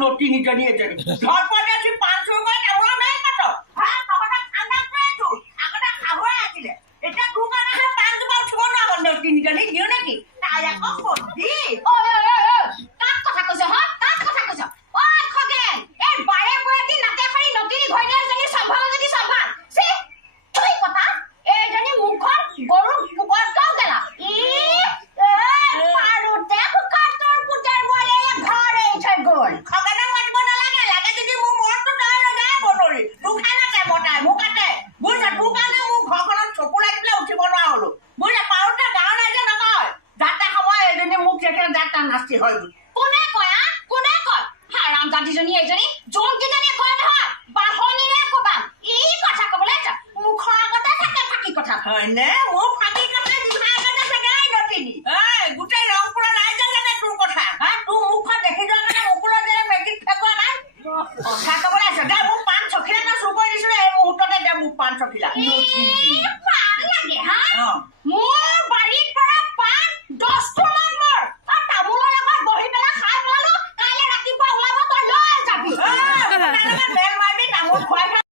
Noti ni jadi aja ni. Daripada si pansu kau yang mula main kata. Kau nak anak kau itu. Aku nak kau aja deh. Itu tu kan ada pansu mau cuma nak noti ni jadi dia lagi. Tanya kau di. Tak kau sah. Tak kau sah. Oh kau kan. Bayar boleh di nak kau ni noti ni kau ni jadi sambal. Si. Cuy kata. Jadi muka baru bukan kau kala. Baru deh bukan tu putar boleh yang घरे चगोल. নাস্তি হয় কোনে কয় কোনে কয় হারাম জাতিজনী এজনী জোন কিজনী কয় নহয় বাহনীৰে কবা এই কথা কবলে যা মুখৰ আগতে থাকে ফাকি কথা হয় নে মো ফাকি কথা দিহা আগতে সগাই নতিনি গুটে ৰংপুৰা ৰাইজে জানে তোৰ কথা তোৰ মুখখন দেখি যোৱা মানে মুকুলৰ দৰে মেগিক ফেকুৱা নাই কথা কবলে আছে দে মোক পান চখিলা চুৰ কৰি দিছিলে এই মুহূৰ্ততে দে মোক পান চখিলা